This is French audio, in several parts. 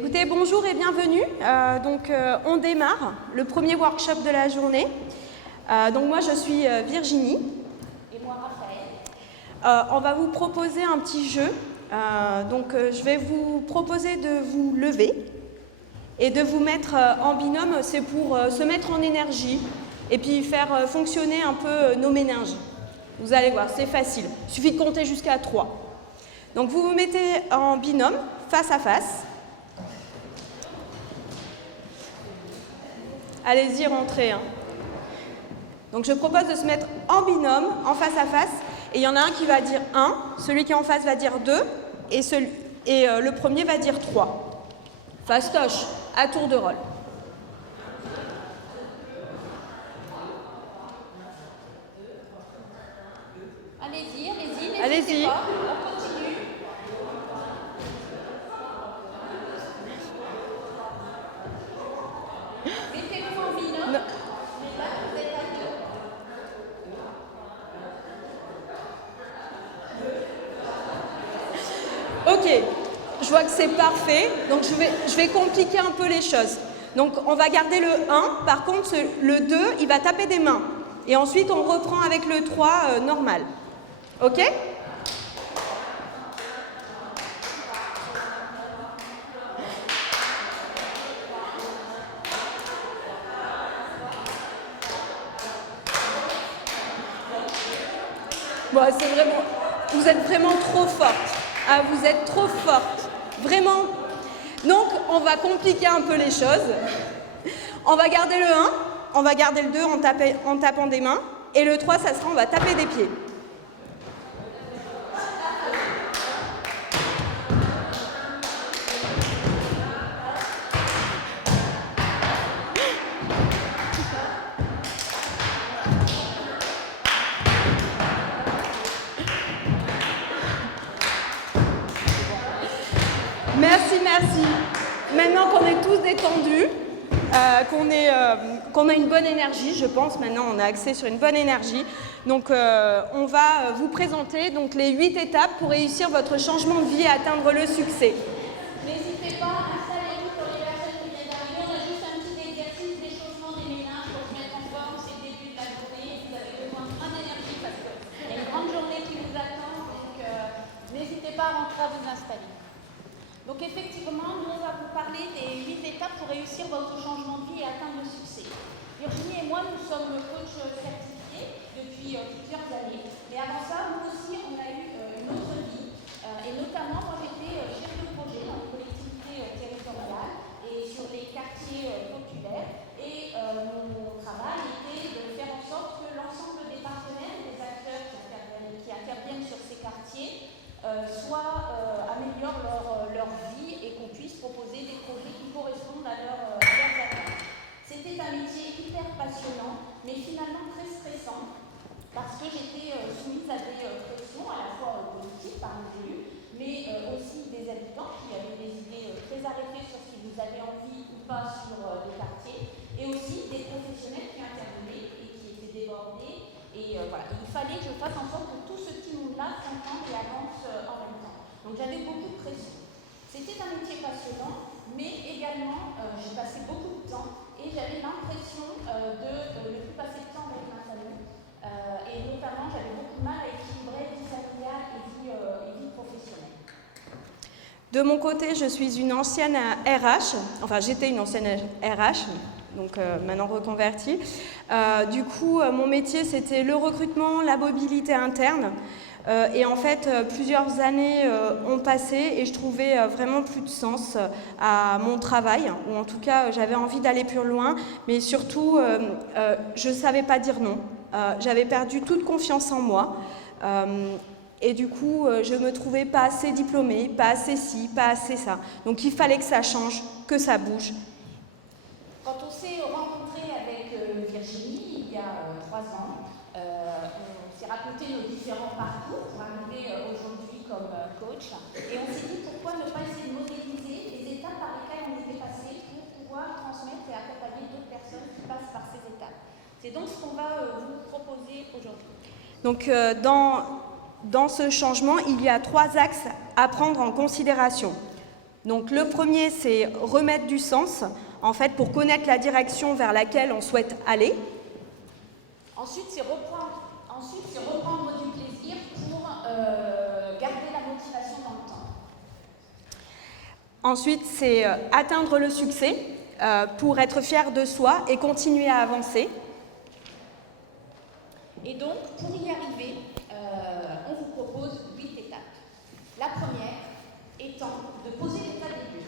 Écoutez, bonjour et bienvenue. On démarre le premier workshop de la journée. Moi, je suis Virginie. Et moi, Raphaël. On va vous proposer un petit jeu. Je vais vous proposer de vous lever et de vous mettre en binôme. C'est pour se mettre en énergie et puis faire fonctionner un peu nos méninges. Vous allez voir, c'est facile. Il suffit de compter jusqu'à 3. Donc, vous vous mettez en binôme, face à face. Allez-y, rentrez. Donc je propose de se mettre en binôme, en face à face, et il y en a un qui va dire 1, celui qui est en face va dire 2, et le premier va dire 3. Fastoche, à tour de rôle. Allez-y, n'hésitez Allez-y. pas, on continue. Mettez-vous en binôme, Non. mais là, vous êtes à deux. Ok, je vois que c'est parfait, donc je vais compliquer un peu les choses. Donc on va garder le 1, par contre le 2, il va taper des mains. Et ensuite on reprend avec le 3 normal. Ok ? Bon, c'est vraiment... Vous êtes vraiment trop forte. Ah, vous êtes trop forte. Vraiment. Donc, on va compliquer un peu les choses. On va garder le 1, on va garder le 2 en tapant des mains. Et le 3, ça sera, on va taper des pieds. Merci. Maintenant qu'on est tous détendus, qu'on a une bonne énergie, je pense, maintenant on a axé sur une bonne énergie. Donc on va vous présenter les 8 étapes pour réussir votre changement de vie et atteindre le succès. N'hésitez pas, installez-vous pour les personnes qui viennent d'arriver. On a juste un petit exercice d'échauffement des méninges pour se mettre en forme. C'est le début de la journée. Vous avez besoin de moins d'énergie parce qu'il y a une grande journée qui vous attend. Donc n'hésitez pas à rentrer à vous installer. Donc effectivement, nous on va vous parler des 8 étapes pour réussir votre changement de vie et atteindre le succès. Virginie et moi, nous sommes coachs certifiés depuis plusieurs années. Mais avant ça, nous aussi, on a eu une autre vie. Et notamment, moi j'étais chef de projet dans les collectivités territoriales et sur les quartiers populaires. Et mon travail était de faire en sorte que l'ensemble des partenaires et des acteurs qui interviennent sur ces quartiers améliorent leur vie et qu'on puisse proposer des projets qui correspondent à leurs attentes. C'était un métier hyper passionnant, mais finalement très stressant, parce que j'étais soumise à des pressions, à la fois politiques par les élus, mais aussi des habitants qui avaient des idées très arrêtées sur ce qu'ils avaient envie ou pas sur les quartiers, et aussi des professionnels qui intervenaient et qui étaient débordés. Et il fallait que je fasse en sorte que tout ce petit monde-là s'entende et avance en même temps. Donc j'avais beaucoup de pression. C'était un métier passionnant, mais également j'ai passé beaucoup de temps et j'avais l'impression de ne plus passer de temps avec ma famille. Et notamment, j'avais beaucoup de mal à équilibrer vie familiale et vie professionnelle. De mon côté, je suis une ancienne RH, enfin j'étais une ancienne RH, donc maintenant reconvertie. Mon métier c'était le recrutement, la mobilité interne. Et en fait, plusieurs années ont passé et je trouvais vraiment plus de sens à mon travail, ou en tout cas, j'avais envie d'aller plus loin, mais surtout, je ne savais pas dire non. J'avais perdu toute confiance en moi. Et du coup, je ne me trouvais pas assez diplômée, pas assez ci, pas assez ça. Donc il fallait que ça change, que ça bouge. Quand on s'est rencontré avec Virginie, il y a 3 ans, on s'est raconté nos différents parcours pour arriver aujourd'hui comme coach. Et on s'est dit pourquoi ne pas essayer de modéliser les étapes par lesquelles on était passé pour pouvoir transmettre et accompagner d'autres personnes qui passent par ces étapes. C'est donc ce qu'on va vous proposer aujourd'hui. Donc dans ce changement, il y a 3 axes à prendre en considération. Donc le premier, c'est remettre du sens, en fait, pour connaître la direction vers laquelle on souhaite aller. Ensuite, c'est reprendre du plaisir pour garder la motivation dans le temps. Ensuite, c'est atteindre le succès pour être fier de soi et continuer à avancer. Et donc, pour y arriver, on vous propose 8 étapes. La première étant de poser l'état des lieux.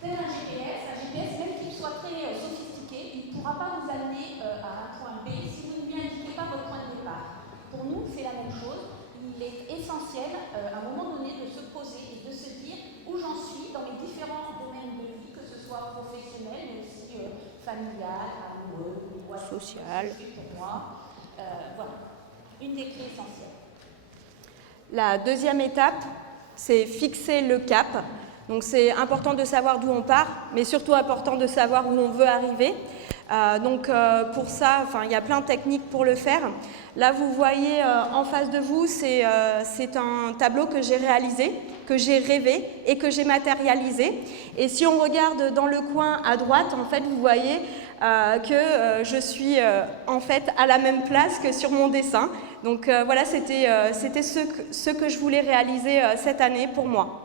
Tel un GPS, même qu'il soit très sophistiqué, il ne pourra pas vous amener à un point B si vous ne lui indiquez pas votre point de départ. Pour nous, c'est la même chose. Il est essentiel, à un moment donné, de se poser et de se dire où j'en suis dans les différents domaines de vie, que ce soit professionnel, mais aussi familial, amoureux, social, pour moi. Voilà, une des clés essentielles. La deuxième étape, c'est fixer le cap. Donc c'est important de savoir d'où on part, mais surtout important de savoir où on veut arriver. Pour ça, il y a plein de techniques pour le faire. Là, vous voyez en face de vous, c'est un tableau que j'ai réalisé, que j'ai rêvé et que j'ai matérialisé. Et si on regarde dans le coin à droite, en fait, vous voyez que je suis en fait à la même place que sur mon dessin. Donc voilà, c'était ce que je voulais réaliser cette année pour moi.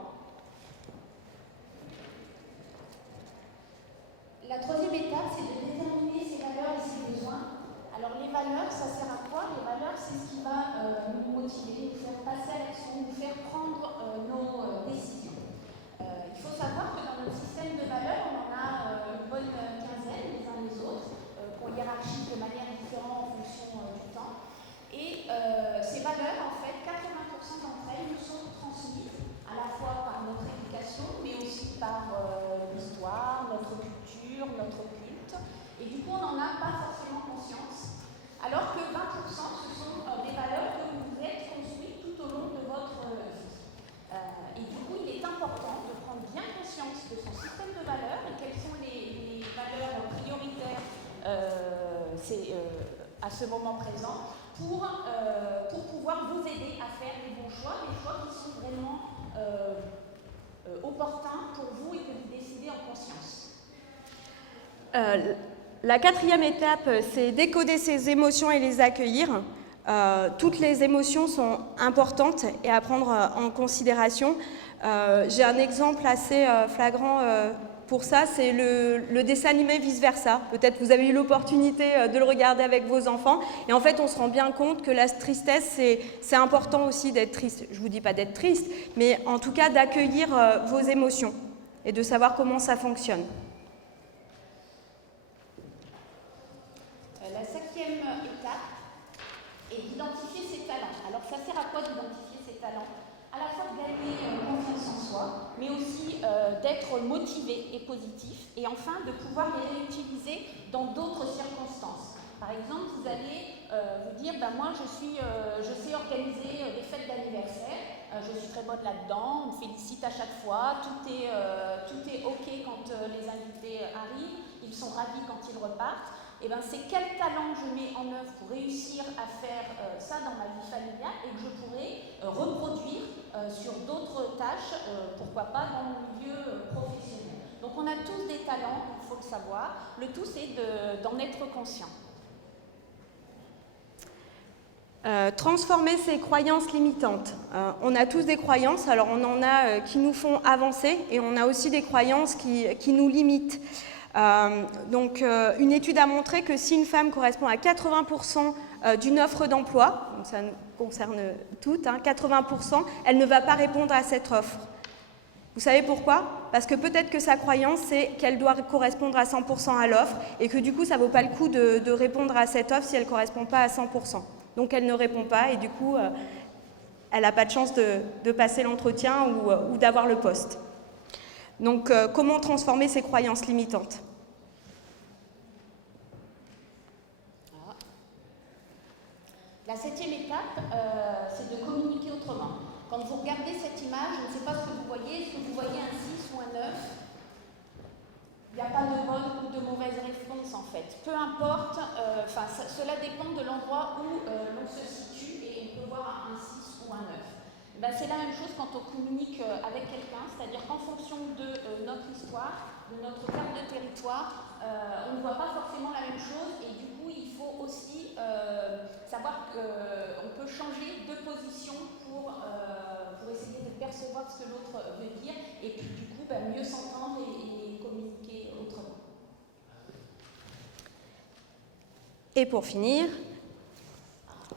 La troisième étape, c'est de déterminer ses valeurs et ses besoins. Alors les valeurs, ça sert à quoi? Les valeurs, c'est ce qui va nous motiver, nous faire passer à l'action, nous faire prendre nos décisions. Il faut savoir que dans notre système de valeurs, on en a une bonne quinzaine les uns les autres, qu'on hiérarchise de manière différente en fonction du temps. Et ces valeurs, en fait, 80% d'entre elles nous sont transmises à la fois par notre éducation, mais aussi par l'histoire, notre culture, notre culte. Et du coup, on n'en a pas forcément conscience. Alors que 20%, ce sont des valeurs que vous êtes construites tout au long de votre vie. Et du coup, il est important de prendre bien conscience de son système de valeurs et quelles sont les valeurs prioritaires à ce moment présent pour pouvoir vous aider à faire les bons choix, des choix qui sont vraiment opportuns pour vous et que vous décidez en conscience. La quatrième étape, c'est décoder ses émotions et les accueillir. Toutes les émotions sont importantes et à prendre en considération. J'ai un exemple assez flagrant pour ça, c'est le dessin animé Vice Versa. Peut-être vous avez eu l'opportunité de le regarder avec vos enfants. Et en fait, on se rend bien compte que la tristesse, c'est important aussi d'être triste. Je ne vous dis pas d'être triste, mais en tout cas d'accueillir vos émotions et de savoir comment ça fonctionne. La cinquième étape est d'identifier ses talents. Alors, ça sert à quoi d'identifier ses talents? À la fois de gagner confiance en soi, mais aussi d'être motivé et positif, et enfin de pouvoir les réutiliser dans d'autres circonstances. Par exemple, vous allez vous dire, moi je sais organiser des fêtes d'anniversaire, je suis très bonne là-dedans, on me félicite à chaque fois, tout est ok quand les invités arrivent, ils sont ravis quand ils repartent. Et c'est quel talent je mets en œuvre pour réussir à faire ça dans ma vie familiale et que je pourrais reproduire sur d'autres tâches, pourquoi pas dans mon milieu professionnel. Donc on a tous des talents, il faut le savoir. Le tout, c'est d'en être conscient. Transformer ses croyances limitantes. On a tous des croyances, alors on en a qui nous font avancer et on a aussi des croyances qui nous limitent. Une étude a montré que si une femme correspond à 80% d'une offre d'emploi, donc ça nous concerne toutes, 80%, elle ne va pas répondre à cette offre. Vous savez pourquoi? Parce que peut-être que sa croyance, c'est qu'elle doit correspondre à 100% à l'offre et que du coup, ça ne vaut pas le coup de répondre à cette offre si elle ne correspond pas à 100%. Donc elle ne répond pas et du coup, elle n'a pas de chance de passer l'entretien ou d'avoir le poste. Donc, comment transformer ces croyances limitantes? La septième étape, c'est de communiquer autrement. Quand vous regardez cette image, je ne sais pas ce que vous voyez. Est-ce que vous voyez un 6 ou un 9? Il n'y a pas de bonne ou de mauvaise réponse en fait. Peu importe, cela dépend de l'endroit où l'on se situe et on peut voir un 6 ou un 9. C'est la même chose quand on communique avec quelqu'un, c'est-à-dire qu'en fonction de notre histoire, de notre carte de territoire, on ne voit pas forcément la même chose et du coup il faut aussi savoir qu'on peut changer de position pour essayer de percevoir ce que l'autre veut dire et puis du coup mieux s'entendre et communiquer autrement. Et pour finir,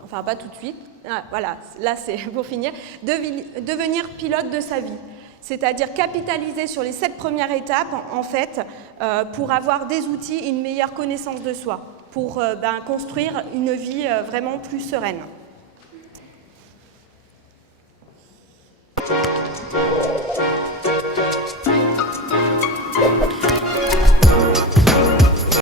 enfin pas tout de suite, voilà, là c'est pour finir, devenir pilote de sa vie. C'est-à-dire capitaliser sur les 7 premières étapes, en fait, pour avoir des outils et une meilleure connaissance de soi, pour construire une vie vraiment plus sereine.